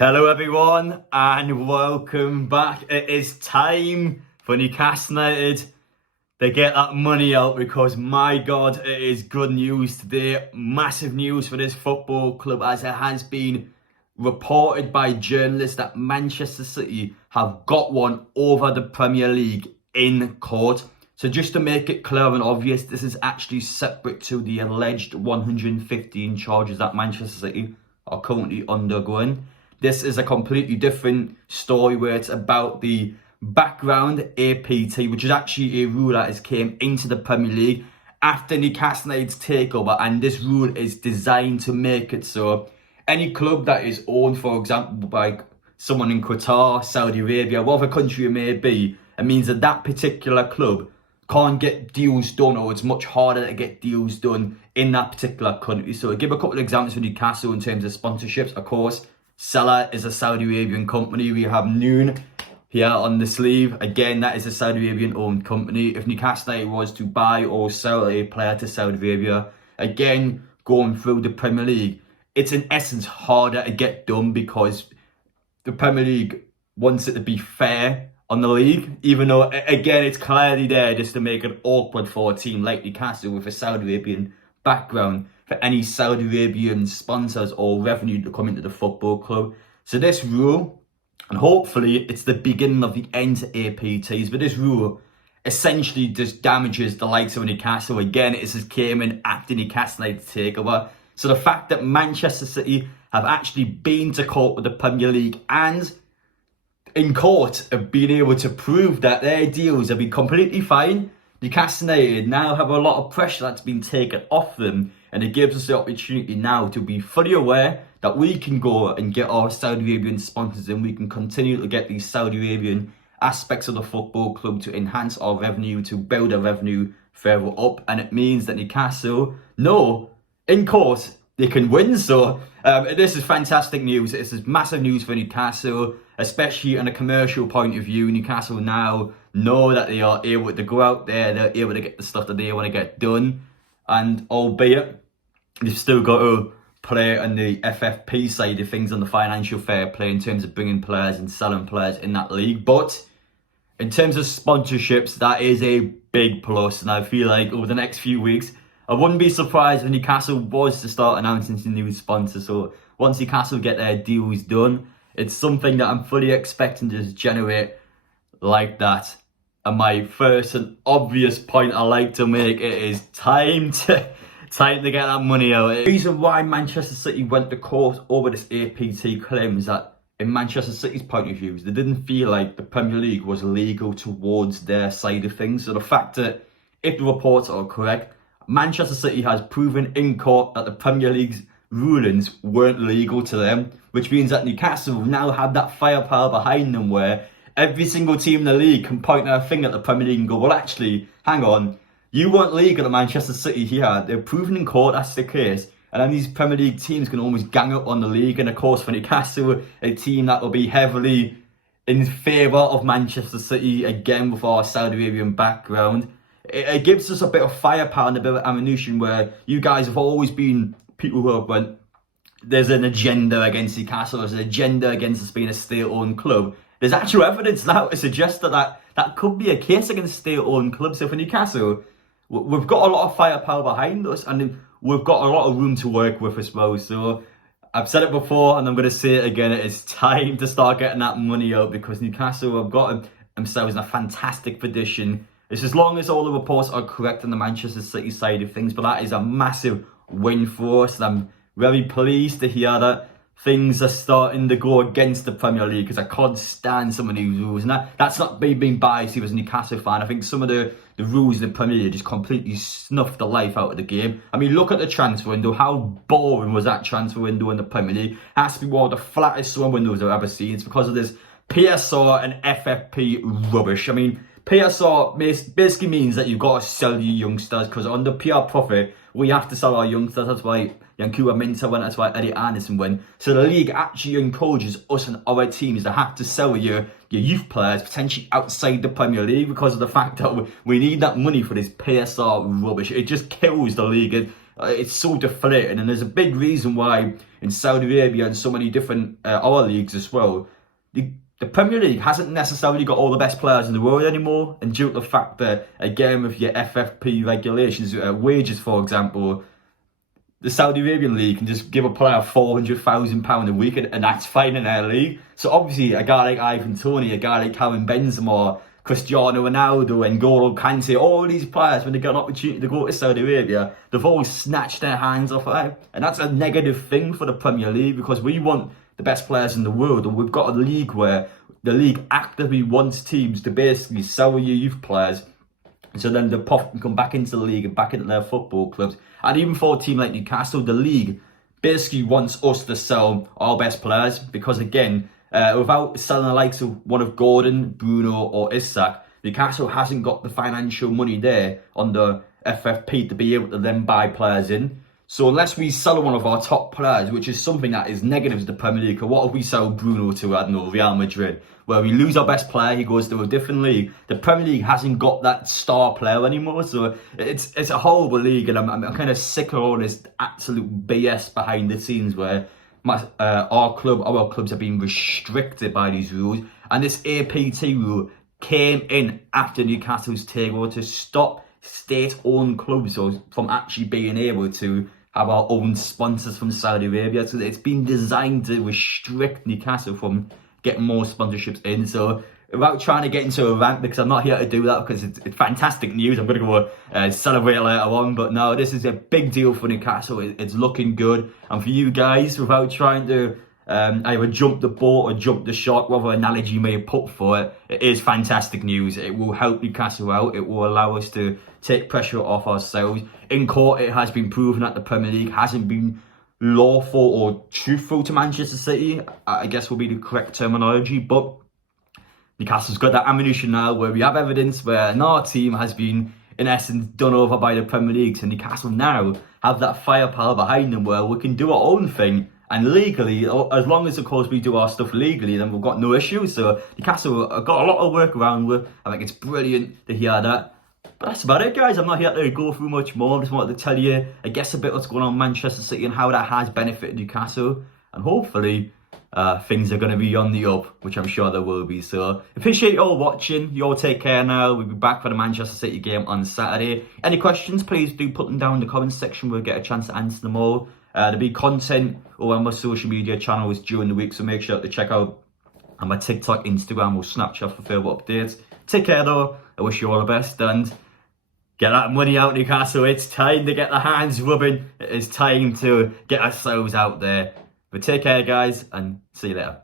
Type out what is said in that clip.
Hello everyone and welcome back. It is time for Newcastle United to get that money out because my God, it is good news today. Massive news for this football club, as it has been reported by journalists that Manchester City have got one over the Premier League in court. So just to make it clear and obvious, this is actually separate to the alleged 115 charges that Manchester City are currently undergoing. This is a completely different story where it's about the background APT, which is actually a rule that has came into the Premier League after Newcastle United's takeover, and this rule is designed to make it so any club that is owned, for example, by someone in Qatar, Saudi Arabia, whatever country it may be, it means that that particular club can't get deals done, or it's much harder to get deals done in that particular country. So I'll give a couple of examples for Newcastle in terms of sponsorships. Of course, Salah is a Saudi Arabian company. We have Noon here on the sleeve. Again, that is a Saudi Arabian owned company. If Newcastle United was to buy or sell a player to Saudi Arabia, again, going through the Premier League, it's in essence harder to get done because the Premier League wants it to be fair on the league, even though, again, it's clearly there just to make it awkward for a team like Newcastle with a Saudi Arabian background for any Saudi Arabian sponsors or revenue to come into the football club. So this rule, and hopefully it's the beginning of the end to APTs, but this rule essentially just damages the likes of Newcastle. Again, it just came in after Newcastle United takeover. So the fact that Manchester City have actually been to court with the Premier League and in court have been able to prove that their deals have been completely fine, Newcastle United now have a lot of pressure that's been taken off them, and it gives us the opportunity now to be fully aware that we can go and get our Saudi Arabian sponsors and we can continue to get these Saudi Arabian aspects of the football club to enhance our revenue, to build our revenue further up. And it means that Newcastle know in court they can win. So this is fantastic news. This is massive news for Newcastle, especially on a commercial point of view. Newcastle now know that they are able to go out there, they're able to get the stuff that they want to get done, and albeit they've still got to play on the FFP side of things, on the financial fair play in terms of bringing players and selling players in that league. But in terms of sponsorships, that is a big plus, and I feel like over the next few weeks, I wouldn't be surprised if Newcastle was to start announcing some new sponsors. So once Newcastle get their deals done, it's something that I'm fully expecting to just generate like that. And my first and obvious point I like to make, it is time to get that money out. The reason why Manchester City went to court over this APT claim is that in Manchester City's point of view, they didn't feel like the Premier League was legal towards their side of things. So the fact that, if the reports are correct, Manchester City has proven in court that the Premier League's rulings weren't legal to them, which means that Newcastle now have that firepower behind them where every single team in the league can point their finger at the Premier League and go, well, actually, hang on, you weren't legal at Manchester City here. They're proven in court that's the case. And then these Premier League teams can almost gang up on the league. And of course, for Newcastle, a team that will be heavily in favour of Manchester City, again with our Saudi Arabian background, it gives us a bit of firepower and a bit of ammunition where you guys have always been people who have went, there's an agenda against Newcastle, there's an agenda against us being a state-owned club. There's actual evidence now to suggest that could be a case against state-owned clubs. So for Newcastle, we've got a lot of firepower behind us and we've got a lot of room to work with as well. So I've said it before and I'm going to say it again, it is time to start getting that money out because Newcastle have got themselves in a fantastic position. It's as long as all the reports are correct on the Manchester City side of things, but that is a massive win for us. And I'm very pleased to hear that things are starting to go against the Premier League because I can't stand some of these rules. And that's not me being biased as a Newcastle fan. I think some of the rules in the Premier League just completely snuffed the life out of the game. I mean, look at the transfer window. How boring was that transfer window in the Premier League? It has to be one of the flattest summer windows I've ever seen. It's because of this PSR and FFP rubbish. I mean, PSR basically means that you've got to sell your youngsters because under PR profit, we have to sell our youngsters. That's why Yankuba Minter went, that's why Eddie Anderson went. So the league actually encourages us and our teams to have to sell your youth players potentially outside the Premier League because of the fact that we need that money for this PSR rubbish. It just kills the league. It's so deflating, and there's a big reason why in Saudi Arabia and so many different other leagues as well, the Premier League hasn't necessarily got all the best players in the world anymore, and due to the fact that, again, with your FFP regulations, wages, for example, the Saudi Arabian league can just give a player £400,000 a week, and that's fine in their league. So obviously, a guy like Ivan Toney, a guy like Karim Benzema, Cristiano Ronaldo, and N'Golo Kante, all these players, when they get an opportunity to go to Saudi Arabia, they've always snatched their hands off it. And that's a negative thing for the Premier League, because we want the best players in the world, and we've got a league where the league actively wants teams to basically sell your youth players, so then the profit can come back into the league and back into their football clubs. And even for a team like Newcastle, the league basically wants us to sell our best players, because again, without selling the likes of one of Gordon, Bruno or Isak, Newcastle hasn't got the financial money there on the FFP to be able to then buy players in. So unless we sell one of our top players, which is something that is negative to the Premier League, what if we sell Bruno to, I don't know, Real Madrid, where we lose our best player, he goes to a different league. The Premier League hasn't got that star player anymore, so it's a horrible league, and I'm kind of sick of all this absolute BS behind the scenes where our clubs are being restricted by these rules. And this APT rule came in after Newcastle's takeover to stop state-owned clubs from actually being able to have our own sponsors from Saudi Arabia. So it's been designed to restrict Newcastle from getting more sponsorships in. So without trying to get into a rant, because I'm not here to do that, because it's fantastic news, I'm going to go celebrate later on. But no, this is a big deal for Newcastle. It's looking good. And for you guys, without trying to either jump the boat or jump the shark, whatever analogy you may have put for it, it is fantastic news. It will help Newcastle out. It will allow us to take pressure off ourselves. In court, it has been proven that the Premier League hasn't been lawful or truthful to Manchester City, I guess will be the correct terminology. But Newcastle's got that ammunition now where we have evidence where our team has been, in essence, done over by the Premier League. So Newcastle now have that firepower behind them where we can do our own thing. And legally, as long as, of course, we do our stuff legally, then we've got no issues. So Newcastle have got a lot of work around with. I think it's brilliant to hear that. But that's about it, guys. I'm not here to go through much more. I just wanted to tell you, I guess, a bit what's going on in Manchester City and how that has benefited Newcastle. And hopefully, things are going to be on the up, which I'm sure there will be. So, appreciate you all watching. You all take care now. We'll be back for the Manchester City game on Saturday. Any questions, please do put them down in the comments section. We'll get a chance to answer them all. There'll be content over on my social media channels during the week, so make sure to check out on my TikTok, Instagram or Snapchat for further updates. Take care though. I wish you all the best, and get that money out, Newcastle. It's time to get the hands rubbing. It is time to get ourselves out there. But take care, guys, and see you later.